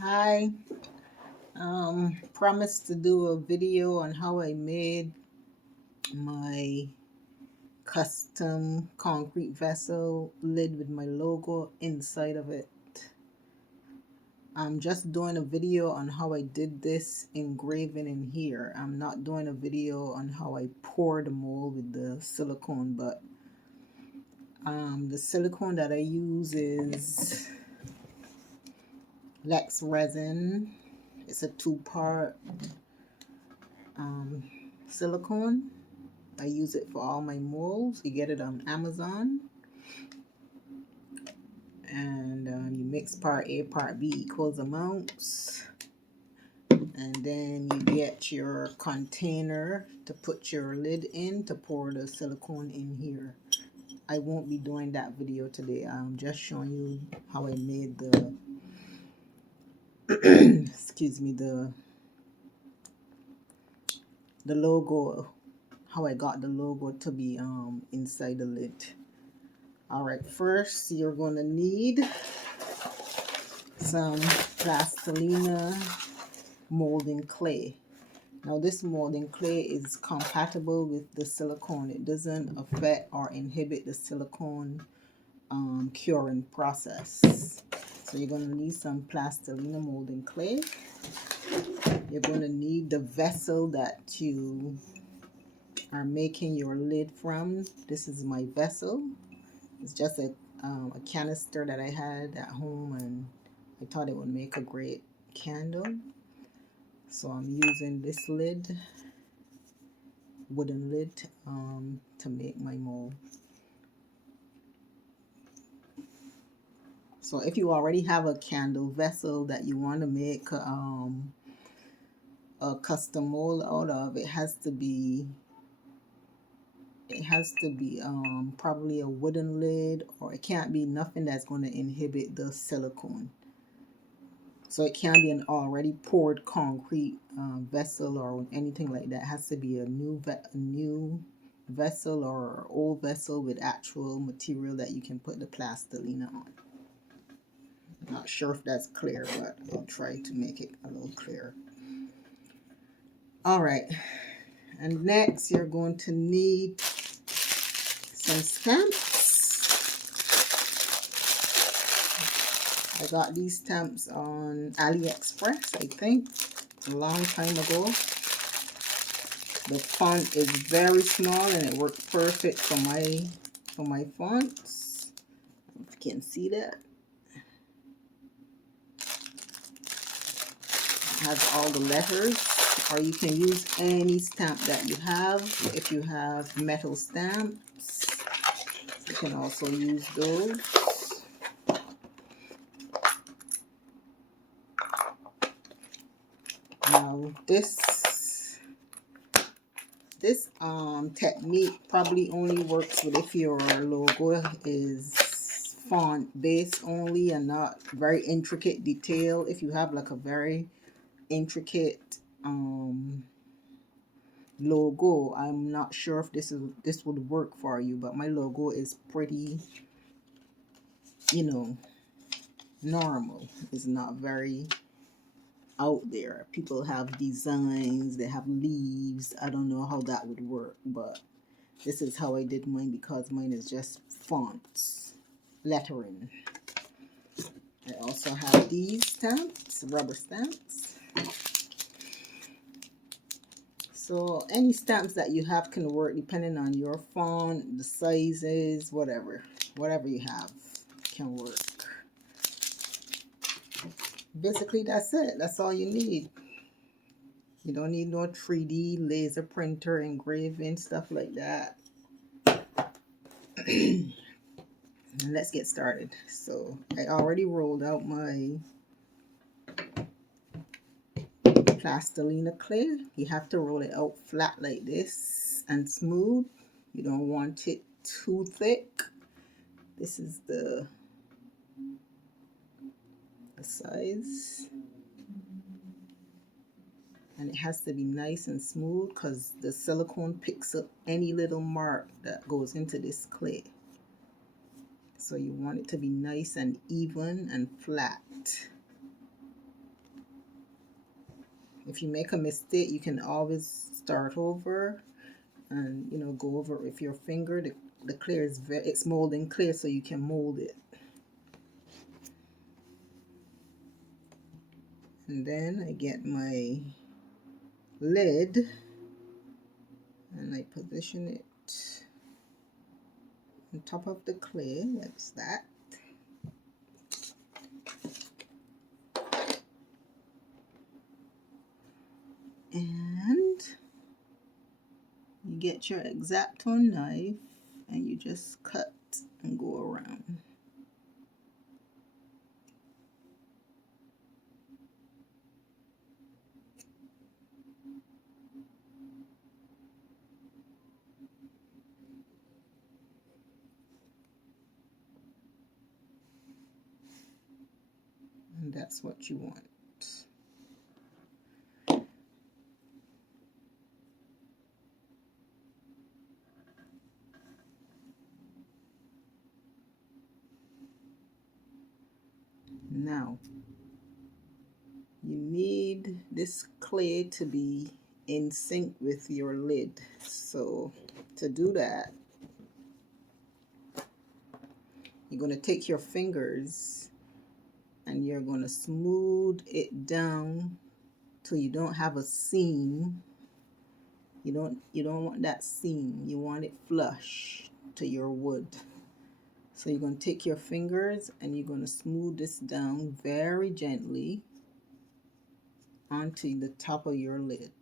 Hi, promised to do a video on how I made my custom concrete vessel lid with my logo inside of it. I'm just doing a video on how I did this engraving in here. I'm not doing a video on how I pour the mold with the silicone, but the silicone that I use is Lex resin. It's a two-part silicone. I use it for all my molds. You get it on Amazon. And you mix part A, part B equals amounts. And then you get your container to put your lid in to pour the silicone in here. I won't be doing that video today. I'm just showing you how I made the excuse me, the logo, how I got the logo to be inside the lid. Alright, first you're going to need some Plastilina molding clay. Now this molding clay is compatible with the silicone. It doesn't affect or inhibit the silicone curing process. So you're going to need some Plastilina molding clay. You're going to need the vessel that you are making your lid from. This is my vessel. It's just a canister that I had at home, and I thought it would make a great candle. So I'm using this lid, wooden lid, to make my mold. So if you already have a candle vessel that you want to make a custom mold out of, it has to be probably a wooden lid, or it can't be nothing that's going to inhibit the silicone. So it can't be an already poured concrete vessel or anything like that. It has to be a new vessel or old vessel with actual material that you can put the Plastilina on. I'm not sure if that's clear, but I'll try to make it a little clearer. All right, and next you're going to need some stamps. I got these stamps on AliExpress, I think, a long time ago. The font is very small and it worked perfect for my fonts. If you can see that. It has all the letters, or you can use any stamp that you have. If you have metal stamps, you can also use those. Now this technique probably only works with if your logo is font based only and not very intricate detail. If you have like a very intricate logo, I'm not sure if this would work for you, but my logo is pretty, normal. It's not very out there. People have designs, they have leaves. I don't know how that would work, but this is how I did mine because mine is just fonts, lettering. I also have these stamps, rubber stamps. So any stamps that you have can work depending on your font, the sizes, whatever you have can work. Basically that's it. That's all you need. You don't need no 3D laser printer, engraving, stuff like that. And let's get started. So I already rolled out my Plastilina clay. You have to roll it out flat like this and smooth. You don't want it too thick. This is the size. And it has to be nice and smooth because the silicone picks up any little mark that goes into this clay. So you want it to be nice and even and flat. If you make a mistake, you can always start over and, you know, go over with your finger. The clay is it's molding clay, so you can mold it. And then I get my lid and I position it on top of the clay. That's that. And you get your X-Acto knife and you just cut and go around. And that's what you want. Now, you need this clay to be in sync with your lid. So to do that, you're going to take your fingers and you're going to smooth it down till you don't have a seam. You don't want that seam. You want it flush to your wood. So you're going to take your fingers and you're going to smooth this down very gently onto the top of your lid.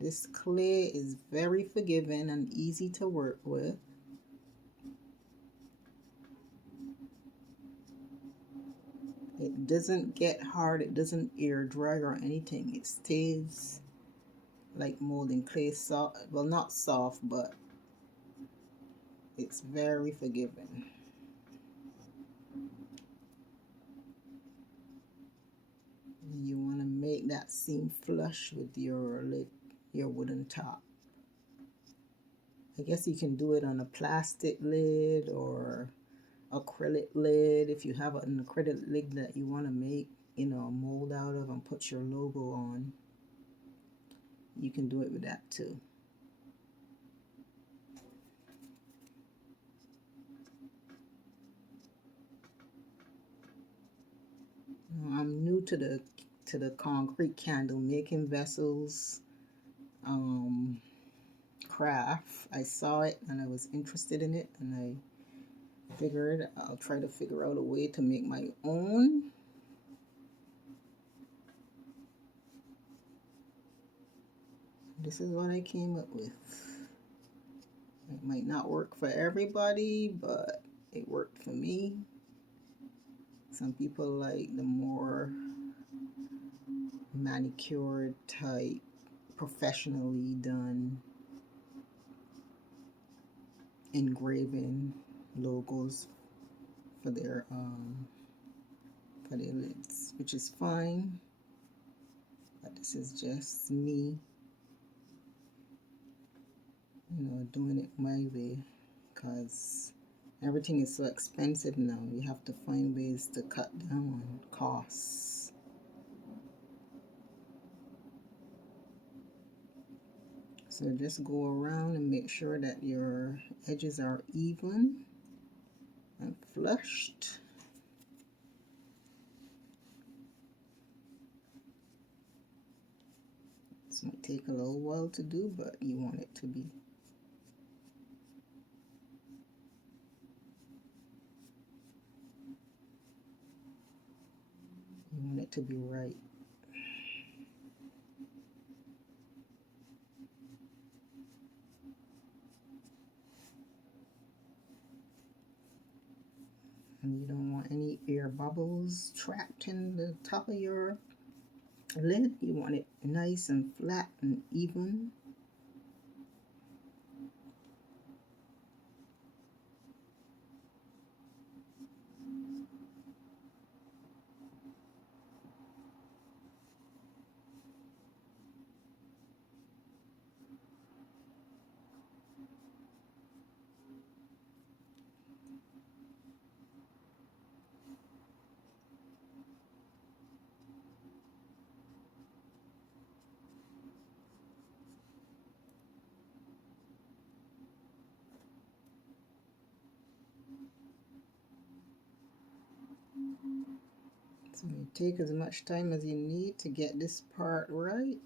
This clay is very forgiving and easy to work with. It doesn't get hard, it doesn't air dry or anything. It stays like molding clay, soft, well, not soft, but it's very forgiving. You want to make that seam flush with your lid, your wooden top. I guess you can do it on a plastic lid or acrylic lid. If you have an acrylic lid that you want to make, you know, a mold out of and put your logo on, you can do it with that too. I'm new to the concrete candle making vessels craft. I saw it and I was interested in it, and I figured I'll try to figure out a way to make my own. This is what I came up with. It might not work for everybody, but it worked for me. Some people like the more manicured type, professionally done engraving logos for their lids, which is fine. But this is just me, you know, doing it my way, because everything is so expensive now. You have to find ways to cut down on costs. So just go around and make sure that your edges are even and flushed. This might take a little while to do, but you want it to be. You want it to be right. And you don't want any air bubbles trapped in the top of your lid. You want it nice and flat and even. So you take as much time as you need to get this part right.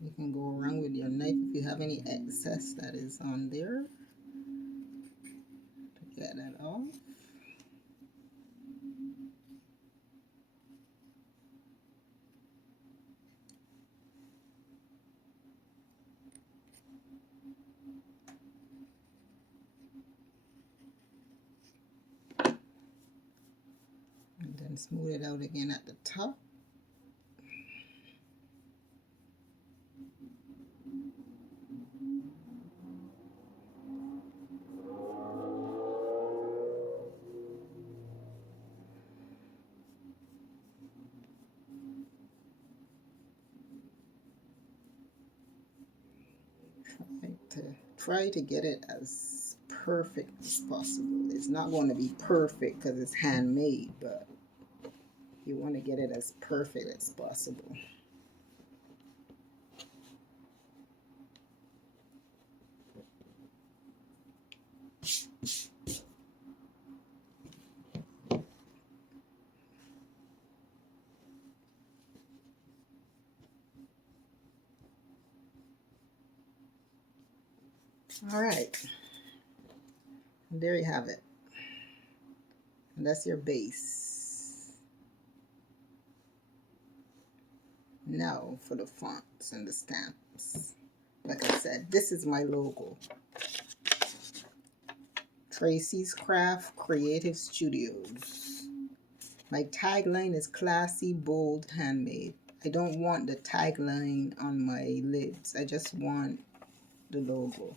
You can go around with your knife if you have any excess that is on there to get that off. And then smooth it out again at the top. Try to get it as perfect as possible. It's not going to be perfect because it's handmade, but you want to get it as perfect as possible. All right, and there you have it. And that's your base. Now for the fonts and the stamps. Like I said, this is my logo. Tracy's Craft Creative Studios. My tagline is classy, bold, handmade. I don't want the tagline on my lids. I just want the logo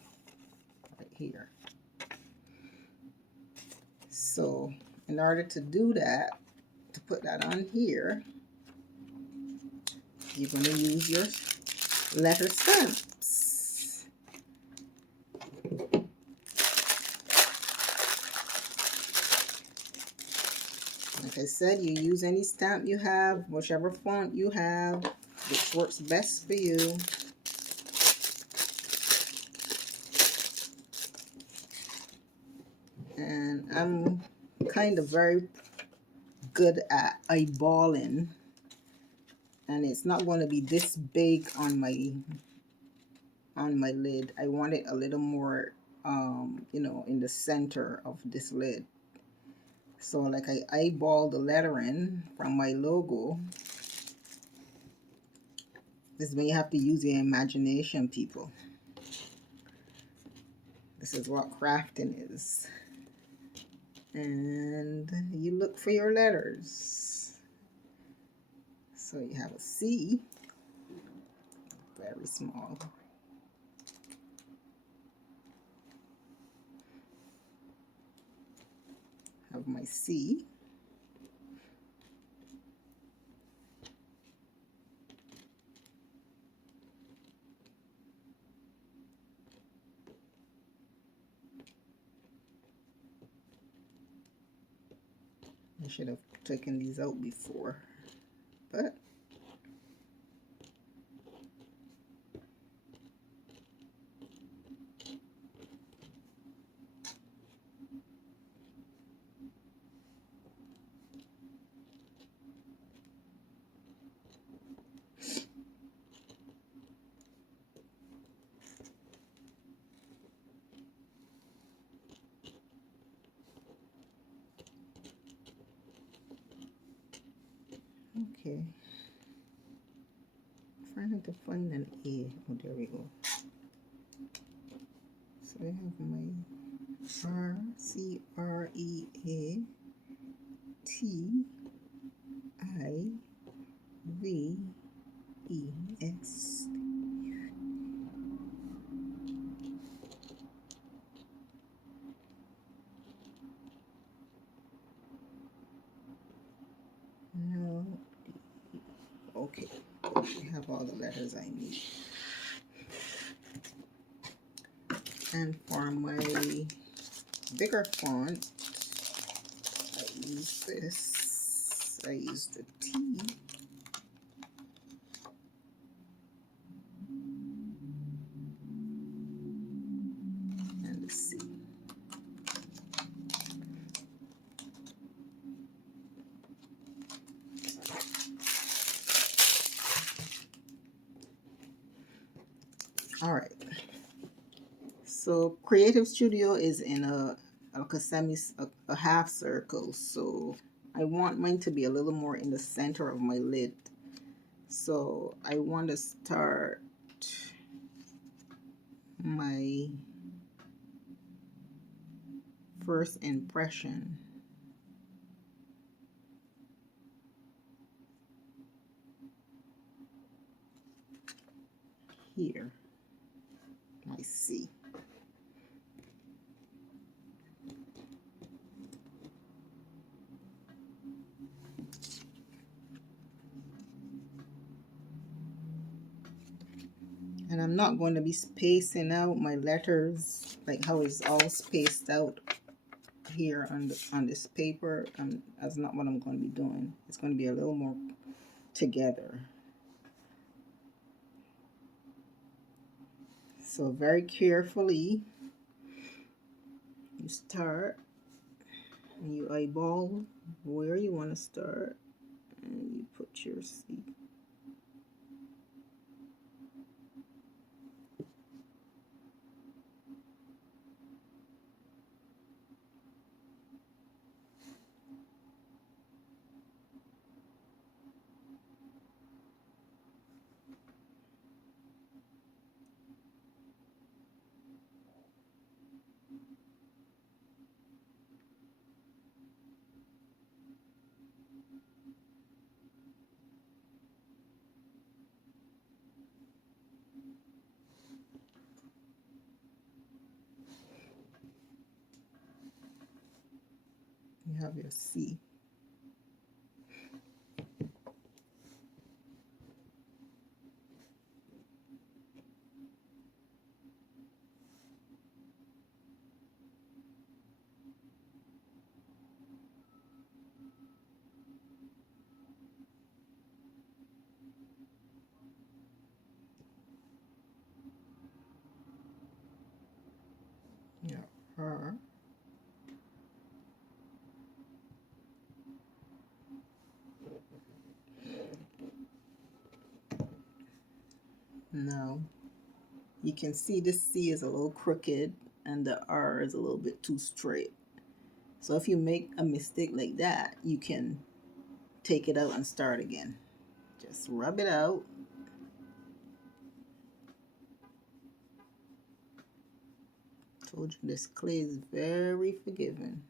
right here. So in order to do that, to put that on here, you're going to use your letter stamps. Like I said, you use any stamp you have, whichever font you have, which works best for you. And I'm kind of very good at eyeballing, and it's not going to be this big on my lid. I want it a little more you know, in the center of this lid. So like I eyeball the lettering from my logo. This is when you have to use your imagination, people. This is what crafting is. And you look for your letters. So you have a C, very small. Have my C. I should have taken these out before, but okay. Trying to find an A. Oh, there we go. So I have my RCREATIVES. No. Okay. I have all the letters I need. And for my bigger font, I use this. I use the T. And the C. All right. So Creative Studio is in like a half circle. So I want mine to be a little more in the center of my lid. So I want to start my first impression here. I see. And I'm not going to be spacing out my letters like how it's all spaced out here on this paper. That's not what I'm going to be doing. It's going to be a little more together. So very carefully, you start and you eyeball where you want to start, and you put your seed. You have your C. Yeah, R. Now you can see the C is a little crooked and the R is a little bit too straight. So if you make a mistake like that, you can take it out and start again. Just rub it out. Told you this clay is very forgiving.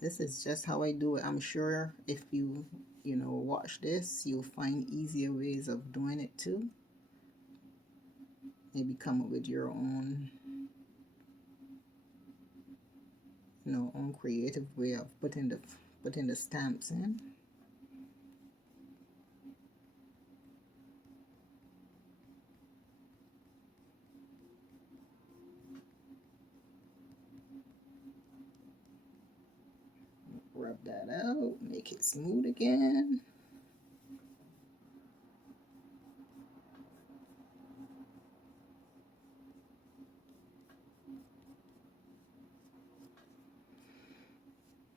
This is just how I do it. I'm sure if you watch this, you'll find easier ways of doing it too. Maybe come up with your own, own creative way of putting the stamps in. Rub that out, make it smooth again.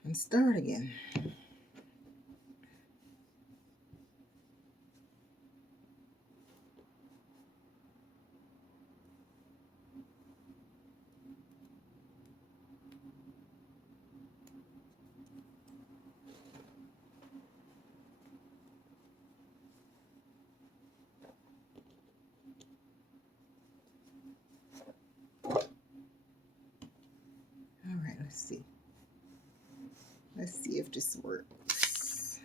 And start again. All right, Let's see if this works.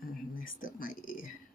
I messed up my ear.